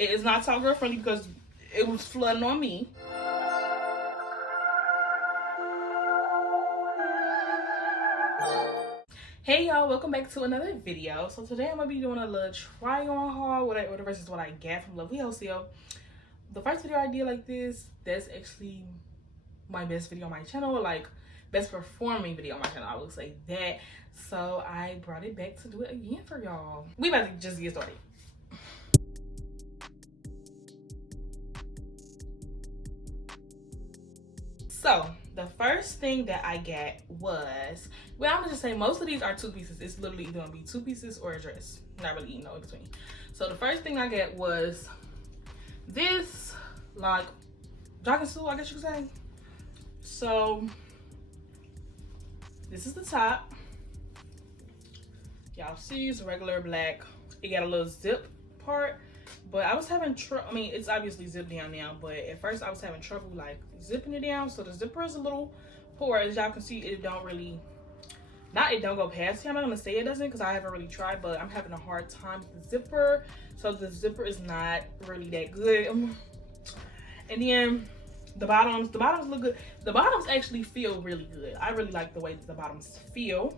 It is not tall girl friendly because it was flooding on me. Hey y'all, welcome back to another video. So today I'm gonna be doing a little try on haul, whatever versus what I got from LovelyWholesale. The first video I did like this, that's actually my best video on my channel, like best performing video on my channel, I would say that. So I brought it back to do it again for y'all. We about to just get started. So the first thing that I got was, well, I'm gonna just say most of these are two pieces. It's literally either gonna be two pieces or a dress. Not really no in between. So the first thing I got was this, like, jogging suit, I guess you could say. So this is the top. Y'all see it's regular black. It got a little zip part, but I was having trouble. I mean, it's obviously zipped down now, but at first I was having trouble like zipping it down. So the zipper is a little poor, as y'all can see. It don't really, it don't go past here. I'm not gonna say it doesn't because I haven't really tried, but I'm having a hard time with the zipper. So the zipper is not really that good. And then the bottoms look good. The bottoms actually feel really good. I really like the way that the bottoms feel.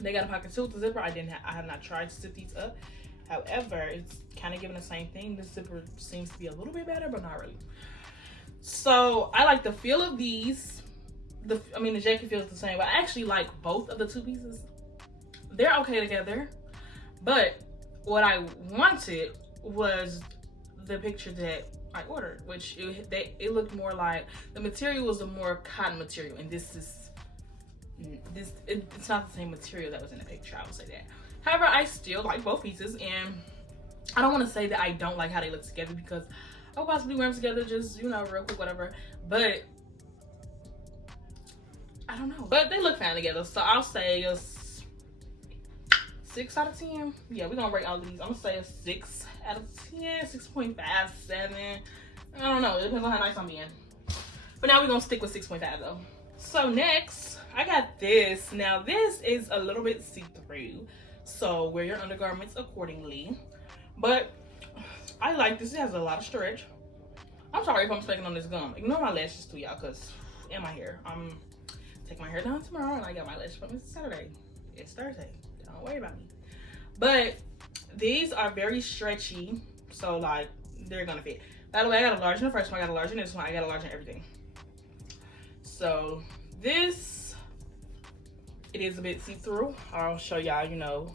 They got a pocket too with the zipper. I have not tried to zip these up. However, it's kind of giving the same thing. The zipper seems to be a little bit better, but not really. So I like the feel of these. The jacket feels the same, but I actually like both of the two pieces. They're okay together, but what I wanted was the picture that I ordered, which it looked more like the material was a more cotton material, and it's not the same material that was in the picture. I would say that. However, I still like both pieces, and I don't want to say that I don't like how they look together because I'll possibly wear them together just, you know, real quick, whatever. But I don't know. But they look fine together, so I'll say a 6 out of 10. Yeah, we're gonna rate all of these. I'm gonna say a 6 out of 10, 6.5, 7. I don't know. It depends on how nice I'm being. But now we're gonna stick with 6.5 though. So next, I got this. Now this is a little bit see-through, so wear your undergarments accordingly. But I like this. It has a lot of stretch. I'm sorry if I'm speaking on this gum. Ignore my lashes too, y'all, cause and my hair. I'm taking my hair down tomorrow, and I got my lashes from it's Saturday. It's Thursday. Don't worry about me. But these are very stretchy, so like they're gonna fit. By the way, I got a large in the first one. I got a large in this one. I got a large in everything. So this, it is a bit see-through. I'll show y'all. You know,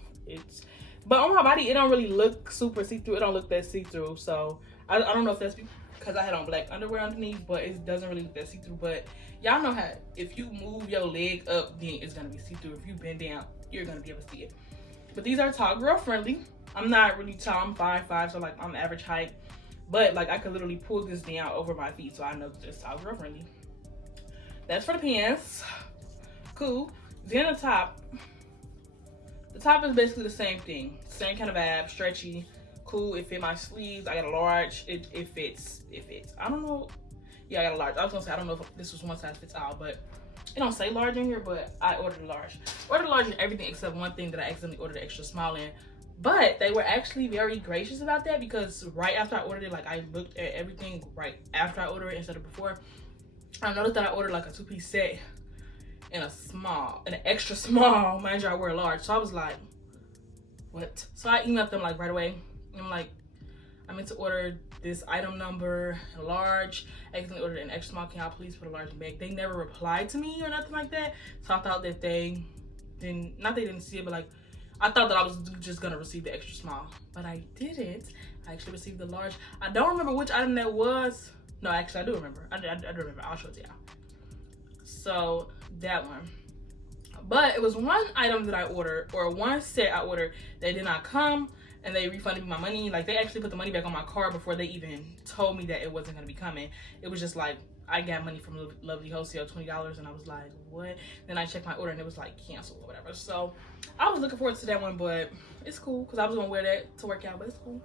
but on my body, it don't really look super see-through. It don't look that see-through. So I don't know if that's because I had on black underwear underneath, but it doesn't really look that see-through. But y'all know how if you move your leg up, then it's gonna be see-through. If you bend down, you're gonna be able to see it. But these are tall girl friendly. I'm not really tall. I'm 5'5", so like I'm average height. But like I could literally pull this down over my feet, so I know it's tall girl friendly. That's for the pants. Cool. Then the top. The top is basically the same thing. Same kind of vibe, stretchy, cool. It fit my sleeves. I got a large. It fits. I don't know. Yeah, I got a large. I was gonna say I don't know if this was one size fits all, but it don't say large in here. But I ordered a large. Ordered a large in everything except one thing that I accidentally ordered extra small in. But they were actually very gracious about that because right after I ordered it, like I looked at everything right after I ordered it instead of before. I noticed that I ordered like a 2-piece set in an extra small. Mind you, I wear a large. So I was like, what? So I emailed them like right away. And I'm like, I meant to order this item number large. I accidentally ordered an extra small. Can y'all please put a large in the bag? They never replied to me or nothing like that. So I thought that they didn't see it, but like, I thought that I was just gonna receive the extra small, but I didn't. I actually received the large. I don't remember which item that was. No, actually I do remember. I do remember. I'll show it to y'all. So that one. But it was one item that I ordered, or one set I ordered that did not come, and they refunded me my money. Like they actually put the money back on my card before they even told me that it wasn't gonna be coming. It was just like, I got money from LovelyWholesale, $20, and I was like, what? Then I checked my order and it was like canceled or whatever. So I was looking forward to that one, but it's cool because I was gonna wear that to work out, but it's cool.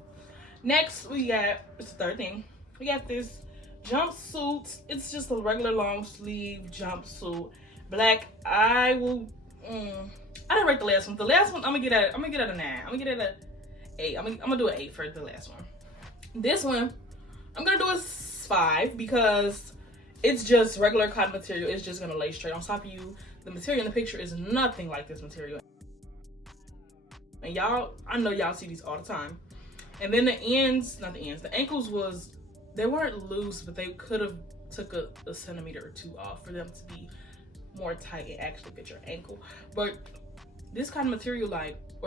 Next, we got, it's the third thing. We got this jumpsuit. It's just a regular long sleeve jumpsuit. Black. I didn't rate the last one. The last one I'm gonna get at a 9. I'm gonna get it at an 8. I'm gonna do an 8 for the last one. This one, I'm gonna do a 5 because it's just regular cotton material. It's just gonna lay straight on top of you. The material in the picture is nothing like this material. And y'all, I know y'all see these all the time. And then the ends, not the ends, the ankles they weren't loose, but they could have took a centimeter or 2 off for them to be more tight and actually fit your ankle. But this kind of material,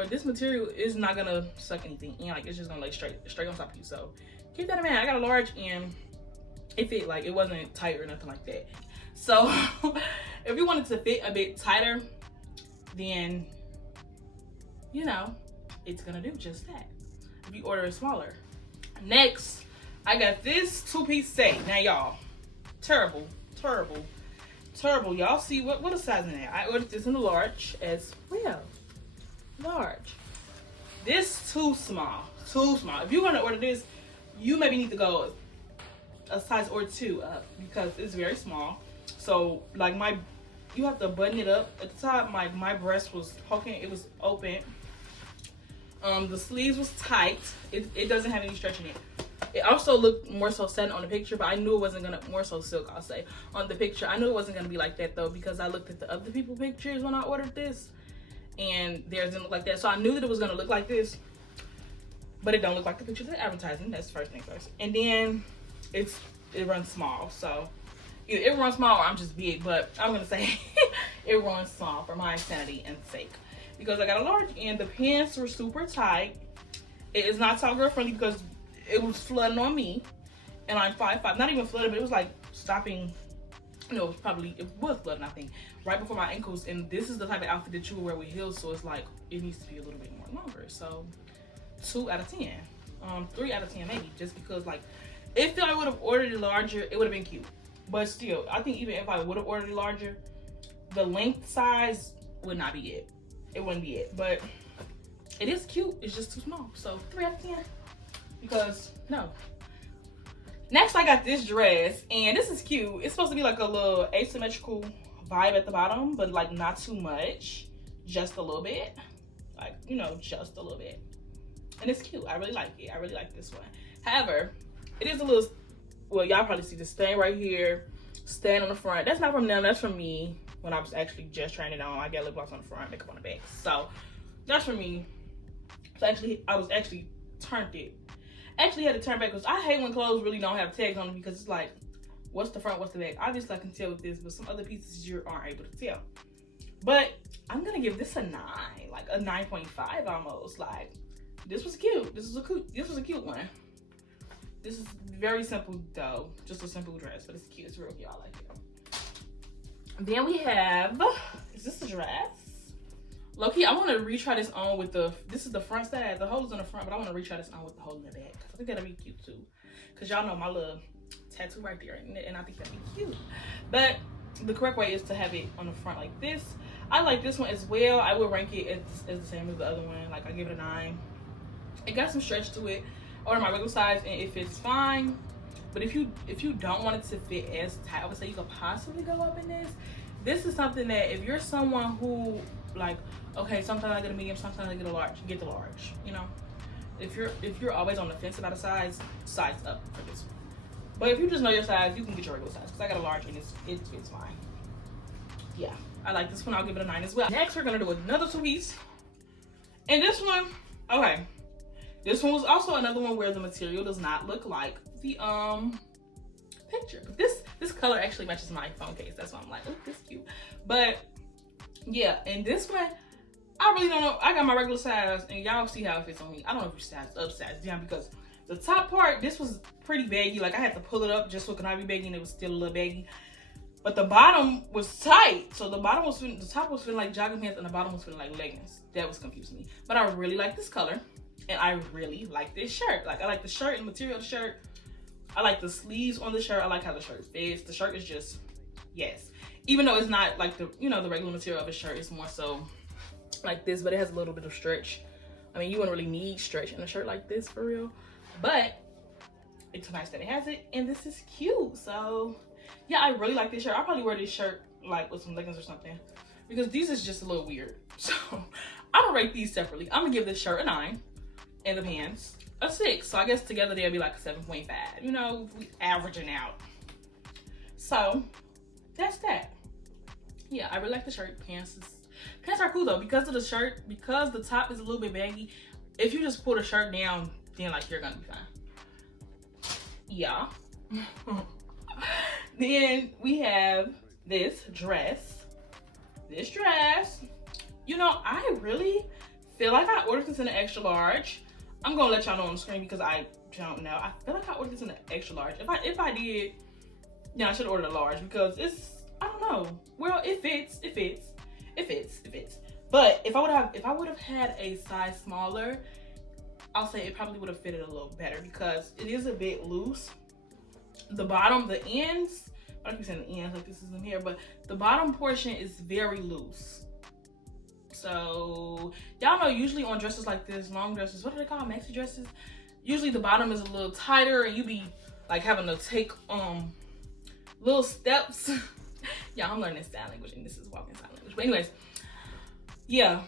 this material is not gonna suck anything in. Like, it's just gonna lay straight on top of you. So keep that in mind. I got a large and it fit, like, it wasn't tight or nothing like that. So if you wanted to fit a bit tighter, then you know it's gonna do just that if you order it smaller. Next, I got this 2-piece set. Now y'all, terrible. Y'all see what is size in there? I ordered this in the large as well. Large. This too small. If you're gonna order this, you maybe need to go a size or 2 up because it's very small. So like you have to button it up at the top. My breast was poking, it was open. The sleeves was tight. It doesn't have any stretch in it. It also looked more so satin on the picture, but I knew it wasn't gonna, more so silk, I'll say, on the picture. I knew it wasn't gonna be like that though, because I looked at the other people pictures when I ordered this, and theirs didn't look like that. So I knew that it was gonna look like this, but it don't look like the pictures they're advertising. That's the first thing first. And then it runs small. So either it runs small or I'm just big, but I'm gonna say it runs small for my sanity and sake. Because I got a large and the pants were super tight. It is not tall girl friendly because it was flooding on me, and I'm 5'5", not even flooded, but it was like stopping, you know, it was flooding, I think, right before my ankles. And this is the type of outfit that you would wear with heels, so it's like, it needs to be a little bit more longer. So 2 out of 10, 3 out of 10 maybe, just because like, if I would have ordered it larger, it would have been cute. But still, I think even if I would have ordered it larger, the length size would not be it. It wouldn't be it, but it is cute. It's just too small. So 3 out of 10. Because no. Next, I got this dress, and this is cute. It's supposed to be like a little asymmetrical vibe at the bottom, but like not too much, just a little bit, like, you know, just a little bit. And it's cute. I really like it. I really like this one. However, it is a little, well, y'all probably see the stain right here, stain on the front. That's not from them. That's from me when I was actually just trying it on. I got lip gloss on the front, makeup on the back. So that's from me. So actually, I was actually turned it. Actually had to turn back because I hate when clothes really don't have tags on them, because it's like, what's the front, what's the back? Obviously I can tell with this, but some other pieces you aren't able to tell. But I'm gonna give this a 9, like a 9.5 almost. Like, this was cute. This was a cute one. This is very simple though, just a simple dress, but it's cute. It's real cute. I like it. Then we have, is this a dress? Low-key, I want to retry this on with this is the front side. The hole is on the front, but I want to retry this on with the hole in the back. I think that'll be cute too. Because y'all know my little tattoo right there, and I think that'd be cute. But the correct way is to have it on the front like this. I like this one as well. I would rank it as the same as the other one. Like, I give it a 9. It got some stretch to it. I ordered my regular size, and it fits fine. But if you don't want it to fit as tight, I would say you could possibly go up in this. This is something that if you're someone who, like, okay, sometimes I get a medium, sometimes I get a large, get the large, you know? If you're always on the fence about a size up for this one. But if you just know your size, you can get your regular size, because I got a large and it fits fine. Yeah, I like this one. I'll give it a 9 as well. Next, we're gonna do another 2-piece. And this one, okay. This one was also another one where the material does not look like the picture. But this color actually matches my phone case. That's why I'm like, oh, this is cute. But yeah, and this one, I really don't know. I got my regular size, and y'all see how it fits on me. I don't know if you size up, size down, because the top part, this was pretty baggy. Like, I had to pull it up just so it could not be baggy, and it was still a little baggy. But the bottom was tight. So the top was feeling like jogging pants, and the bottom was feeling like leggings. That was confusing me. But I really like this color, and I really like this shirt. Like, I like the shirt and the material of the shirt. I like the sleeves on the shirt. I like how the shirt fits. The shirt is just, yes. Even though it's not like the, you know, the regular material of a shirt, it's more so like this, but it has a little bit of stretch. I mean, you wouldn't really need stretch in a shirt like this for real, but it's nice that it has it, and this is cute. So yeah, I really like this shirt. I'll probably wear this shirt like with some leggings or something, because these is just a little weird. So I'm gonna rate these separately. I'm gonna give this shirt a 9 and the pants, a 6. So I guess together they'll be like a 7.5. You know, we averaging out. So that's that. Yeah, I really like the shirt. Pants are cool though, because of the shirt, because the top is a little bit baggy. If you just pull the shirt down, then like you're gonna be fine. Yeah. Then we have this dress. You know, I really feel like I ordered this in an extra large. I'm gonna let y'all know on the screen because I don't know. I feel like I ordered this in an extra large. If I did, yeah, I should have ordered a large because it's, I don't know. Well, it fits. But if I would have had a size smaller, I'll say it probably would have fitted a little better because it is a bit loose. The bottom, the ends, I don't keep saying the ends like this is in here, but the bottom portion is very loose. So y'all know usually on dresses like this, long dresses, what do they call them, maxi dresses? Usually the bottom is a little tighter and you be like having to take little steps. Yeah, I'm learning sign language and this is walking sign language. But anyways, yeah,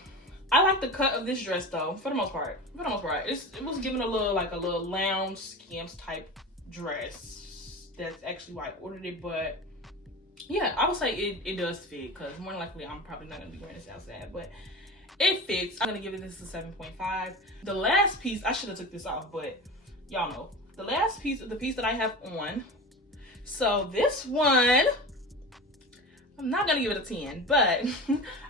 I like the cut of this dress though, for the most part. It was given a little lounge skims type dress. That's actually why I ordered it, but yeah, I would say it does fit because more than likely I'm probably not gonna be wearing this outside, but it fits. I'm gonna give it this a 7.5. The last piece, I should have took this off, but y'all know. The last piece, the piece that I have on. So this one, I'm not gonna give it a 10, but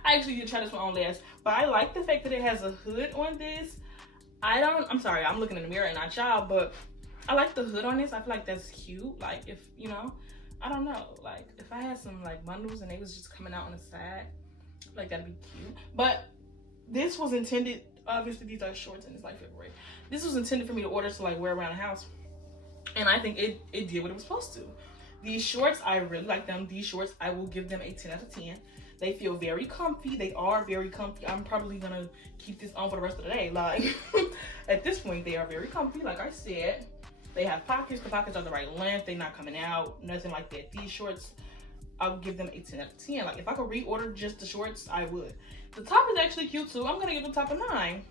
I actually did try this one on last. But I like the fact that it has a hood on this. I'm sorry, I'm looking in the mirror and not y'all, but I like the hood on this. I feel like that's cute. Like if, you know, I don't know, like if I had some like bundles and they was just coming out on the side, like that'd be cute. But this was intended, obviously these are shorts and it's like February. This was intended for me to order to like wear around the house. And I think it did what it was supposed to. These shorts, I really like them. These shorts, I will give them a 10 out of 10. They feel very comfy. They are very comfy. I'm probably gonna keep this on for the rest of the day. Like at this point, they are very comfy. Like I said, they have pockets. The pockets are the right length. They're not coming out, nothing like that. These shorts, I would give them a 10 out of 10. Like if I could reorder just the shorts, I would. The top is actually cute too. I'm gonna give the top a 9.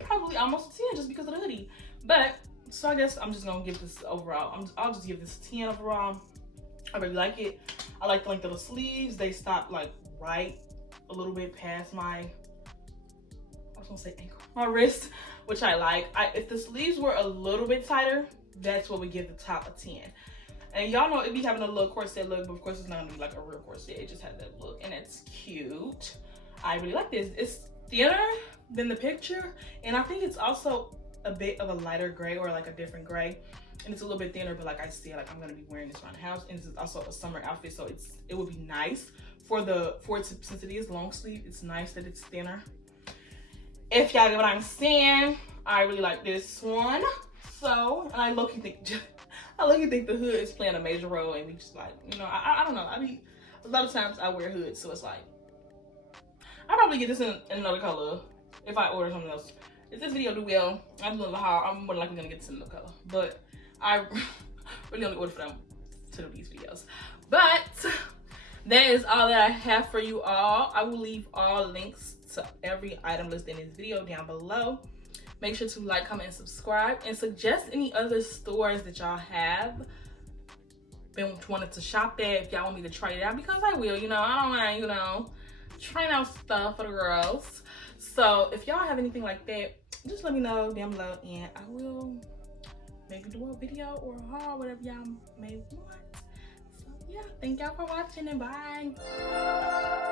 Probably almost a 10 just because of the hoodie. But so I guess I'm just gonna give this overall. I'll just give this a 10 overall. I really like it. I like the length of the sleeves. They stop like right a little bit past my, I was gonna say ankle, my wrist, which I like. If the sleeves were a little bit tighter, that's what we give the top a 10. And y'all know it be having a little corset look, but of course it's not gonna be like a real corset. It just has that look and it's cute. I really like this. It's thinner than the picture, and I think it's also a bit of a lighter gray or like a different gray. And it's a little bit thinner, but like I said, like I'm gonna be wearing this around the house, and this is also a summer outfit, so it would be nice since it is long sleeve. It's nice that it's thinner. If y'all get what I'm saying, I really like this one. So, and I low-key think the hood is playing a major role, and we just like, you know, I don't know. I mean, a lot of times I wear hoods, so it's like I'll probably get this in another color if I order something else. If this video do well, I'm more than likely gonna get this in another color, but I really only order for them to do these videos. But that is all that I have for you all. I will leave all links to every item listed in this video down below. Make sure to like, comment, and subscribe, and suggest any other stores that y'all have been wanted to shop at if y'all want me to try it out, because I will. You know, I don't mind, you know, trying out stuff for the girls. So if y'all have anything like that, just let me know down below, and I will maybe do a video or a haul, whatever y'all may want. So yeah, thank y'all for watching, and bye.